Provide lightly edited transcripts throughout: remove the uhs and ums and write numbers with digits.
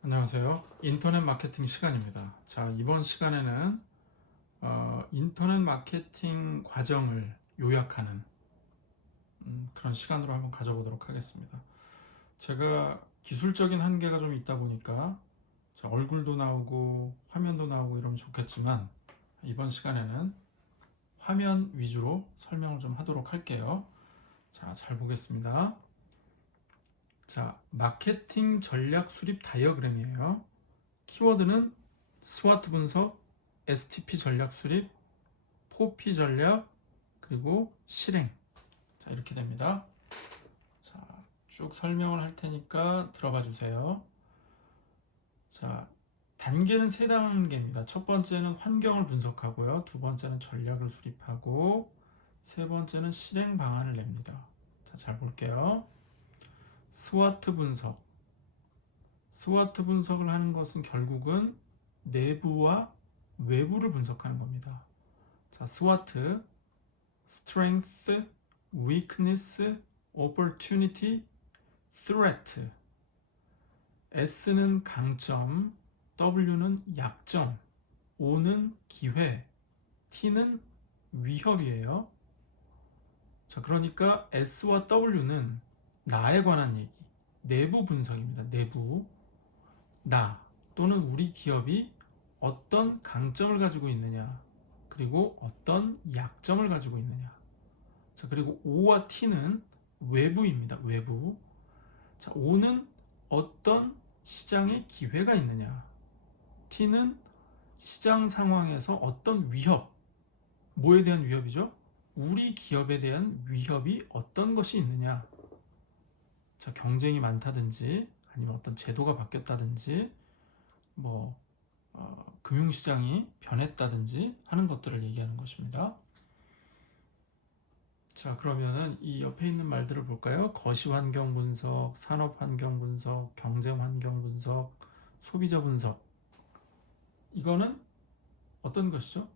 안녕하세요. 인터넷 마케팅 시간입니다. 자, 이번 시간에는 인터넷 마케팅 과정을 요약하는 그런 시간으로 한번 가져보도록 하겠습니다. 제가 기술적인 한계가 좀 있다 보니까 얼굴도 나오고 화면도 나오고 이러면 좋겠지만 이번 시간에는 화면 위주로 설명을 좀 하도록 할게요. 자, 잘 보겠습니다. 자, 마케팅 전략 수립 다이어그램이에요. 키워드는 스와트 분석, STP 전략 수립, 포피 전략, 그리고 실행. 자, 이렇게 됩니다. 자, 쭉 설명을 할 테니까 들어봐 주세요. 자, 단계는 세 단계입니다. 첫 번째는 환경을 분석하고요. 두 번째는 전략을 수립하고, 세 번째는 실행 방안을 냅니다. 자, 잘 볼게요. 스와트 분석. 스와트 분석을 하는 것은 결국은 내부와 외부를 분석하는 겁니다. 자, 스와트, strength, weakness, opportunity, threat. S는 강점, W는 약점, O는 기회, T는 위협이에요. 자, 그러니까 S와 W는 나에 관한 얘기, 내부 분석입니다. 내부. 나 또는 우리 기업이 어떤 강점을 가지고 있느냐, 그리고 어떤 약점을 가지고 있느냐. 자, 그리고 O와 T는 외부입니다. 외부. 자, O는 어떤 시장의 기회가 있느냐, T는 시장 상황에서 어떤 위협, 뭐에 대한 위협이죠? 우리 기업에 대한 위협이 어떤 것이 있느냐. 자, 경쟁이 많다든지 아니면 어떤 제도가 바뀌었다든지 금융시장이 변했다든지 하는 것들을 얘기하는 것입니다. 자, 그러면은 이 옆에 있는 말들을 볼까요? 거시환경 분석, 산업환경 분석, 경쟁환경 분석, 소비자 분석. 이거는 어떤 것이죠?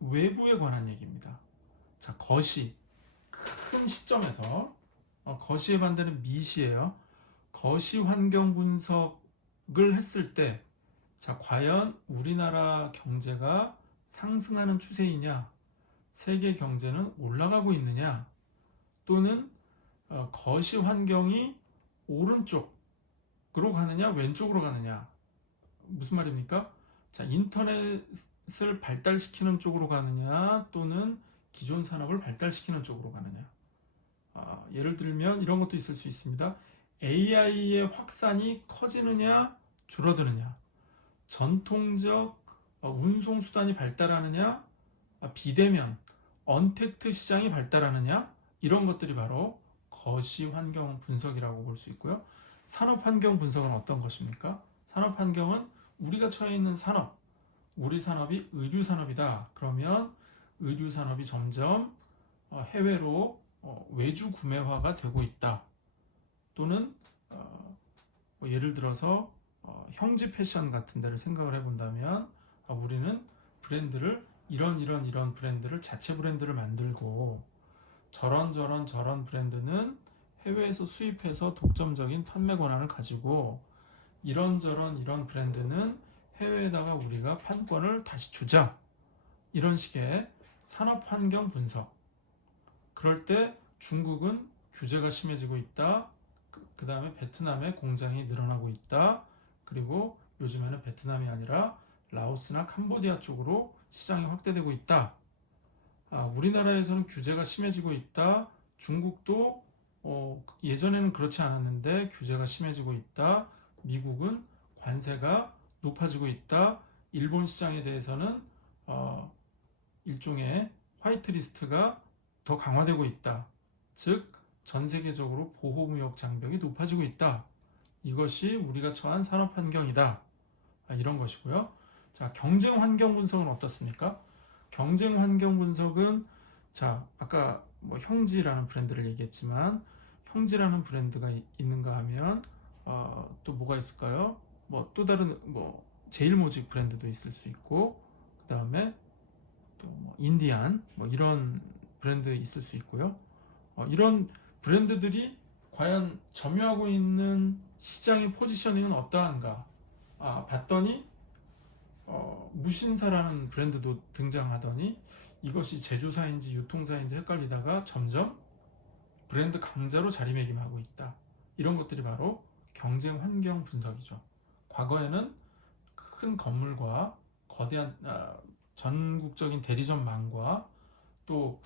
외부에 관한 얘기입니다. 자, 거시. 큰 시점에서 거시의 반대는 미시예요. 거시 환경 분석을 했을 때, 자, 과연 우리나라 경제가 상승하는 추세이냐, 세계 경제는 올라가고 있느냐, 또는 거시 환경이 오른쪽으로 가느냐, 왼쪽으로 가느냐. 무슨 말입니까? 자, 인터넷을 발달시키는 쪽으로 가느냐, 또는 기존 산업을 발달시키는 쪽으로 가느냐. 예를 들면 이런 것도 있을 수 있습니다. AI의 확산이 커지느냐, 줄어드느냐. 전통적 운송수단이 발달하느냐, 비대면, 언택트 시장이 발달하느냐, 이런 것들이 바로 거시환경 분석이라고 볼 수 있고요. 산업환경 분석은 어떤 것입니까? 산업환경은 우리가 처해 있는 산업, 우리 산업이 의류산업이다. 그러면 의류산업이 점점 해외로 외주 구매화가 되고 있다. 또는 예를 들어서 형지 패션 같은 데를 생각을 해본다면 우리는 브랜드를 이런 브랜드를 자체 브랜드를 만들고 저런 브랜드는 해외에서 수입해서 독점적인 판매 권한을 가지고 이런 브랜드는 해외에다가 우리가 판권을 다시 주자. 이런 식의 산업 환경 분석. 그럴 때 중국은 규제가 심해지고 있다. 그 다음에 베트남에 공장이 늘어나고 있다. 그리고 요즘에는 베트남이 아니라 라오스나 캄보디아 쪽으로 시장이 확대되고 있다. 우리나라에서는 규제가 심해지고 있다. 중국도 예전에는 그렇지 않았는데 규제가 심해지고 있다. 미국은 관세가 높아지고 있다. 일본 시장에 대해서는 일종의 화이트리스트가 더 강화되고 있다. 즉, 전 세계적으로 보호무역 장벽이 높아지고 있다. 이것이 우리가 처한 산업 환경이다. 이런 것이고요. 자, 경쟁 환경 분석은 어떻습니까? 경쟁 환경 분석은, 자, 아까 형지라는 브랜드를 얘기했지만, 형지라는 브랜드가 있는가 하면 또 뭐가 있을까요? 또 다른 제일모직 브랜드도 있을 수 있고, 그 다음에 또 인디안 이런 브랜드 있을 수 있고요. 이런 브랜드들이 과연 점유하고 있는 시장의 포지셔닝은 어떠한가? 봤더니 무신사라는 브랜드도 등장하더니 이것이 제조사인지 유통사인지 헷갈리다가 점점 브랜드 강자로 자리매김하고 있다. 이런 것들이 바로 경쟁 환경 분석이죠. 과거에는 큰 건물과 거대한 전국적인 대리점망과 또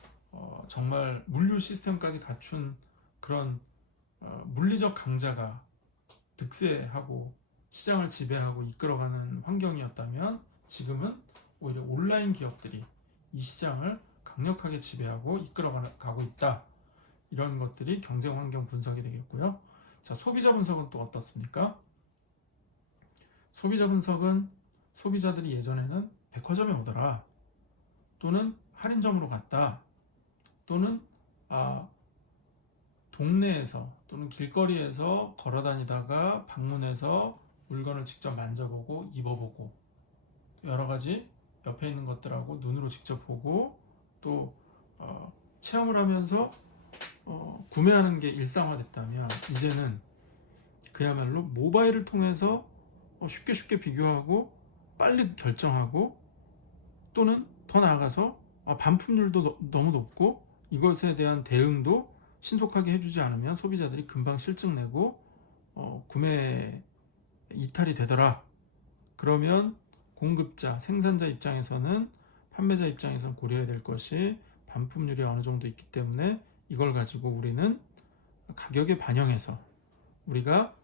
정말 물류 시스템까지 갖춘 그런 물리적 강자가 득세하고 시장을 지배하고 이끌어가는 환경이었다면 지금은 오히려 온라인 기업들이 이 시장을 강력하게 지배하고 이끌어가고 있다. 이런 것들이 경쟁 환경 분석이 되겠고요. 자, 소비자 분석은 또 어떻습니까? 소비자 분석은 소비자들이 예전에는 백화점에 오더라, 또는 할인점으로 갔다, 또는 동네에서 또는 길거리에서 걸어다니다가 방문해서 물건을 직접 만져보고 입어보고 여러 가지 옆에 있는 것들하고 눈으로 직접 보고 또 체험을 하면서 구매하는 게 일상화됐다면 이제는 그야말로 모바일을 통해서 쉽게 비교하고 빨리 결정하고 또는 더 나아가서 반품률도 너무 높고 이것에 대한 대응도 신속하게 해주지 않으면 소비자들이 금방 실증 내고 구매 이탈이 되더라. 그러면 공급자, 생산자 입장에서는 판매자 입장에서는 고려해야 될 것이 반품률이 어느 정도 있기 때문에 이걸 가지고 우리는 가격에 반영해서 우리가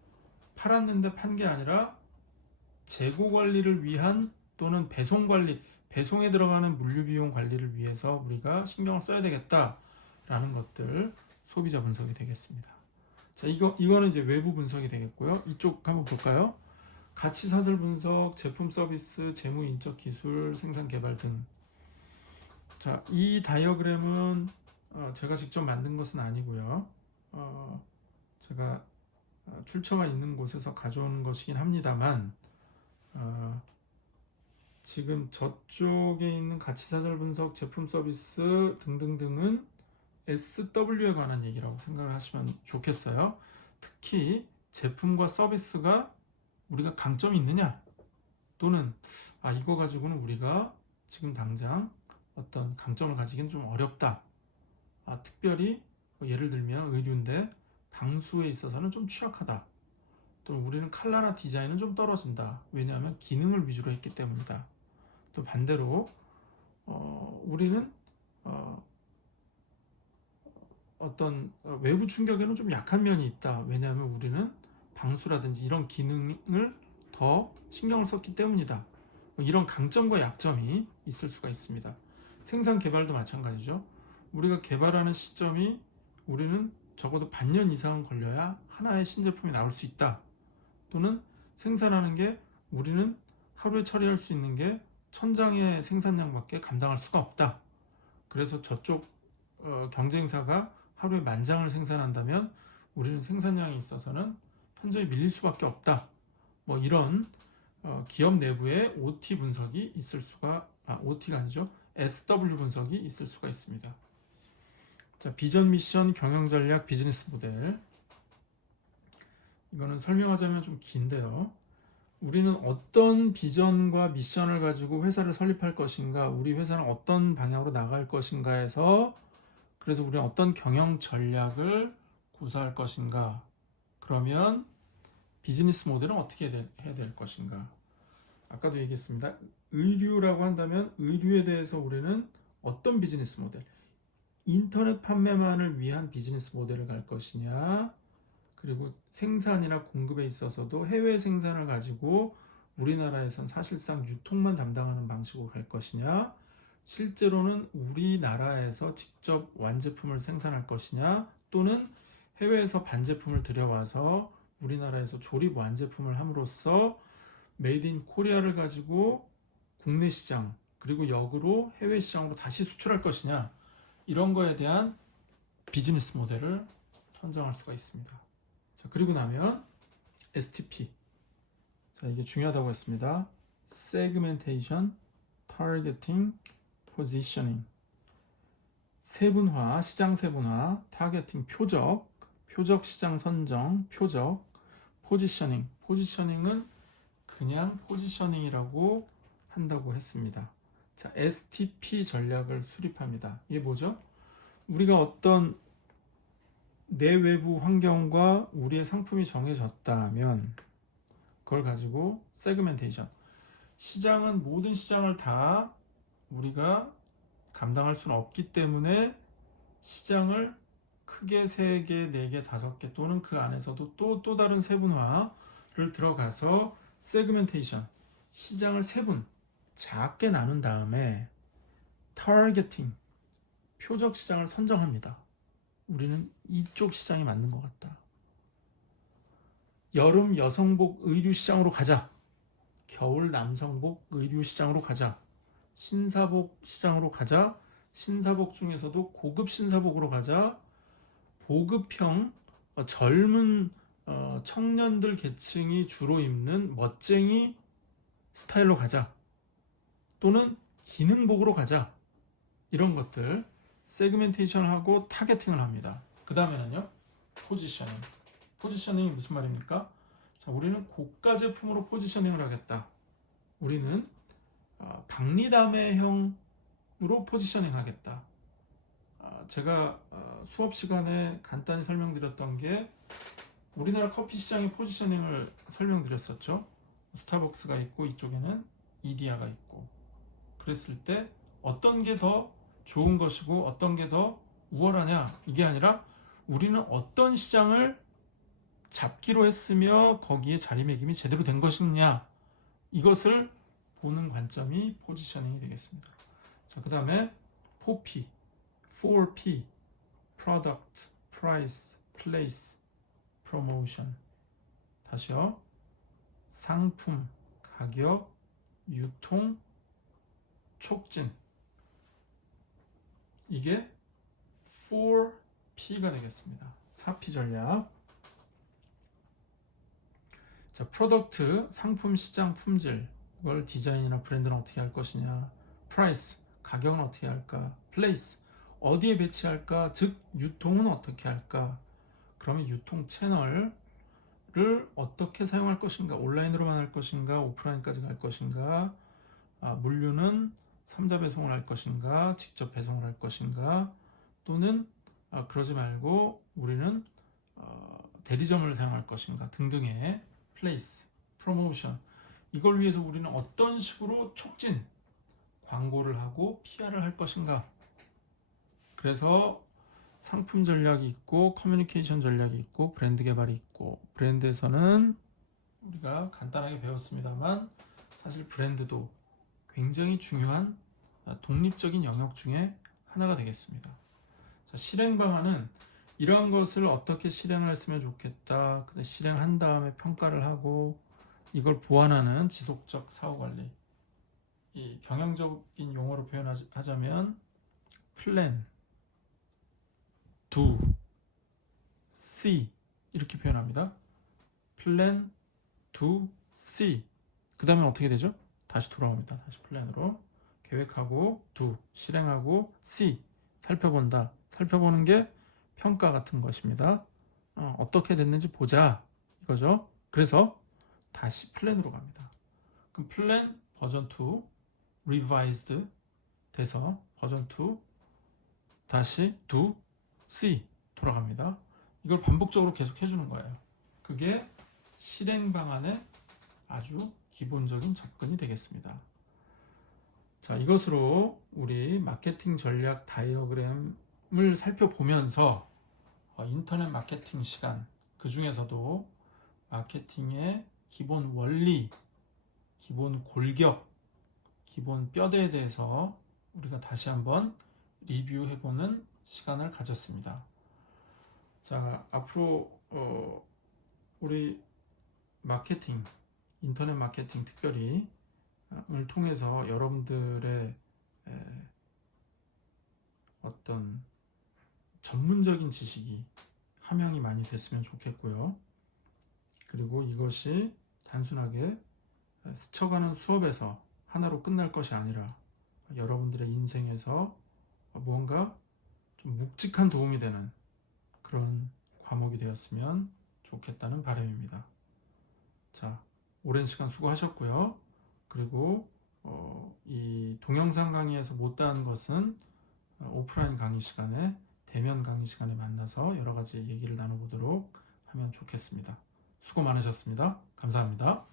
팔았는데 판 게 아니라 재고 관리를 위한 또는 배송 관리, 배송에 들어가는 물류 비용 관리를 위해서 우리가 신경을 써야 되겠다라는 것들 소비자 분석이 되겠습니다. 자, 이거는 이제 외부 분석이 되겠고요. 이쪽 한번 볼까요? 가치 사슬 분석, 제품 서비스, 재무 인적 기술, 생산 개발 등. 자, 이 다이어그램은 제가 직접 만든 것은 아니고요. 제가 출처가 있는 곳에서 가져온 것이긴 합니다만 지금 저쪽에 있는 가치사슬 분석, 제품 서비스 등등등은 SW에 관한 얘기라고 생각을 하시면 좋겠어요. 특히 제품과 서비스가 우리가 강점이 있느냐, 또는 이거 가지고는 우리가 지금 당장 어떤 강점을 가지기는 좀 어렵다. 특별히 예를 들면 의류인데 방수에 있어서는 좀 취약하다. 또는 우리는 컬러나 디자인은 좀 떨어진다. 왜냐하면 기능을 위주로 했기 때문이다. 또 반대로 우리는 어떤 외부 충격에는 좀 약한 면이 있다. 왜냐하면 우리는 방수라든지 이런 기능을 더 신경을 썼기 때문이다. 이런 강점과 약점이 있을 수가 있습니다. 생산 개발도 마찬가지죠. 우리가 개발하는 시점이 우리는 적어도 반년 이상은 걸려야 하나의 신제품이 나올 수 있다. 또는 생산하는 게 우리는 하루에 처리할 수 있는 게 1000장의 생산량밖에 감당할 수가 없다. 그래서 저쪽 경쟁사가 하루에 10,000장을 생산한다면 우리는 생산량에 있어서는 현저히 밀릴 수밖에 없다. 뭐 이런 기업 내부의 OT 분석이 있을 수가 OT가 아니죠. SW 분석이 있을 수가 있습니다. 자, 비전, 미션, 경영 전략, 비즈니스 모델. 이거는 설명하자면 좀 긴데요. 우리는 어떤 비전과 미션을 가지고 회사를 설립할 것인가, 우리 회사는 어떤 방향으로 나갈 것인가에서 그래서 우리는 어떤 경영 전략을 구사할 것인가, 그러면 비즈니스 모델은 어떻게 해야 될 것인가. 아까도 얘기했습니다. 의류라고 한다면 의류에 대해서 우리는 어떤 비즈니스 모델, 인터넷 판매만을 위한 비즈니스 모델을 갈 것이냐, 그리고 생산이나 공급에 있어서도 해외 생산을 가지고 우리나라에선 사실상 유통만 담당하는 방식으로 갈 것이냐, 실제로는 우리나라에서 직접 완제품을 생산할 것이냐, 또는 해외에서 반제품을 들여와서 우리나라에서 조립 완제품을 함으로써 메이드 인 코리아를 가지고 국내 시장 그리고 역으로 해외 시장으로 다시 수출할 것이냐, 이런 거에 대한 비즈니스 모델을 선정할 수가 있습니다. 자, 그리고 나면 STP. 자, 이게 중요하다고 했습니다. Segmentation, Targeting, Positioning. 세분화, 시장 세분화, 타겟팅, 표적 시장 선정, 표적, 포지셔닝. 포지셔닝은 그냥 포지셔닝이라고 한다고 했습니다. 자, STP 전략을 수립합니다. 이게 뭐죠? 우리가 어떤 내외부 환경과 우리의 상품이 정해졌다면 그걸 가지고 세그멘테이션. 시장은 모든 시장을 다 우리가 감당할 수는 없기 때문에 시장을 크게 3개, 4개, 5개 또는 그 안에서도 또 다른 세분화를 들어가서 세그멘테이션, 시장을 세분, 작게 나눈 다음에 타겟팅, 표적 시장을 선정합니다. 우리는 이쪽 시장이 맞는 것 같다. 여름 여성복 의류 시장으로 가자. 겨울 남성복 의류 시장으로 가자. 신사복 시장으로 가자. 신사복 중에서도 고급 신사복으로 가자. 보급형 젊은 청년들 계층이 주로 입는 멋쟁이 스타일로 가자. 또는 기능복으로 가자. 이런 것들 세그멘테이션을 하고 타겟팅을 합니다. 그 다음에는요, 포지셔닝. 포지셔닝이 무슨 말입니까? 자, 우리는 고가 제품으로 포지셔닝을 하겠다. 우리는 박리담회형으로 포지셔닝 하겠다. 제가 수업 시간에 간단히 설명드렸던 게 우리나라 커피 시장의 포지셔닝을 설명드렸었죠. 스타벅스가 있고 이쪽에는 이디야가 있고, 그랬을 때 어떤 게 더 좋은 것이고 어떤 게 더 우월하냐, 이게 아니라 우리는 어떤 시장을 잡기로 했으며 거기에 자리매김이 제대로 된 것이냐, 이것을 보는 관점이 포지셔닝이 되겠습니다. 자, 그 다음에 4P, 4P, Product, Price, Place, Promotion. 다시요. 상품, 가격, 유통, 촉진. 이게 4P가 되겠습니다. 4P 전략. 자, 프로덕트, 상품, 시장, 품질. 이걸 디자인이나 브랜드는 어떻게 할 것이냐. 프라이스, 가격은 어떻게 할까. 플레이스, 어디에 배치할까. 즉, 유통은 어떻게 할까. 그러면 유통 채널을 어떻게 사용할 것인가. 온라인으로만 할 것인가. 오프라인까지 갈 것인가. 물류는 3자 배송을 할 것인가. 직접 배송을 할 것인가. 또는 그러지 말고 우리는 대리점을 사용할 것인가 등등의 플레이스, 프로모션, 이걸 위해서 우리는 어떤 식으로 촉진, 광고를 하고 PR을 할 것인가. 그래서 상품 전략이 있고 커뮤니케이션 전략이 있고 브랜드 개발이 있고, 브랜드에서는 우리가 간단하게 배웠습니다만 사실 브랜드도 굉장히 중요한 독립적인 영역 중에 하나가 되겠습니다. 자, 실행 방안은 이러한 것을 어떻게 실행을 했으면 좋겠다. 실행한 다음에 평가를 하고 이걸 보완하는 지속적 사후관리. 이 경영적인 용어로 표현하자면 플랜, do, see 이렇게 표현합니다. 플랜, do, see. 그 다음에 어떻게 되죠? 다시 돌아옵니다. 다시 플랜으로. 계획하고 do, 실행하고 see, 살펴본다. 살펴보는 게 평가 같은 것입니다. 어떻게 됐는지 보자 이거죠. 그래서 다시 플랜으로 갑니다. 그럼 플랜 버전 2 revised 돼서 버전 2 다시 do, see 돌아갑니다. 이걸 반복적으로 계속 해주는 거예요. 그게 실행 방안의 아주 기본적인 접근이 되겠습니다. 자, 이것으로 우리 마케팅 전략 다이어그램을 살펴보면서 인터넷 마케팅 시간, 그 중에서도 마케팅의 기본 원리, 기본 골격, 기본 뼈대에 대해서 우리가 다시 한번 리뷰해보는 시간을 가졌습니다. 자, 앞으로 우리 마케팅, 인터넷 마케팅 특별히 을 통해서 여러분들의 어떤 전문적인 지식이 함양이 많이 됐으면 좋겠고요. 그리고 이것이 단순하게 스쳐가는 수업에서 하나로 끝날 것이 아니라 여러분들의 인생에서 무언가 좀 묵직한 도움이 되는 그런 과목이 되었으면 좋겠다는 바람입니다. 자, 오랜 시간 수고하셨고요. 그리고 이 동영상 강의에서 못다한 것은 오프라인 강의 시간에, 대면 강의 시간에 만나서 여러 가지 얘기를 나눠보도록 하면 좋겠습니다. 수고 많으셨습니다. 감사합니다.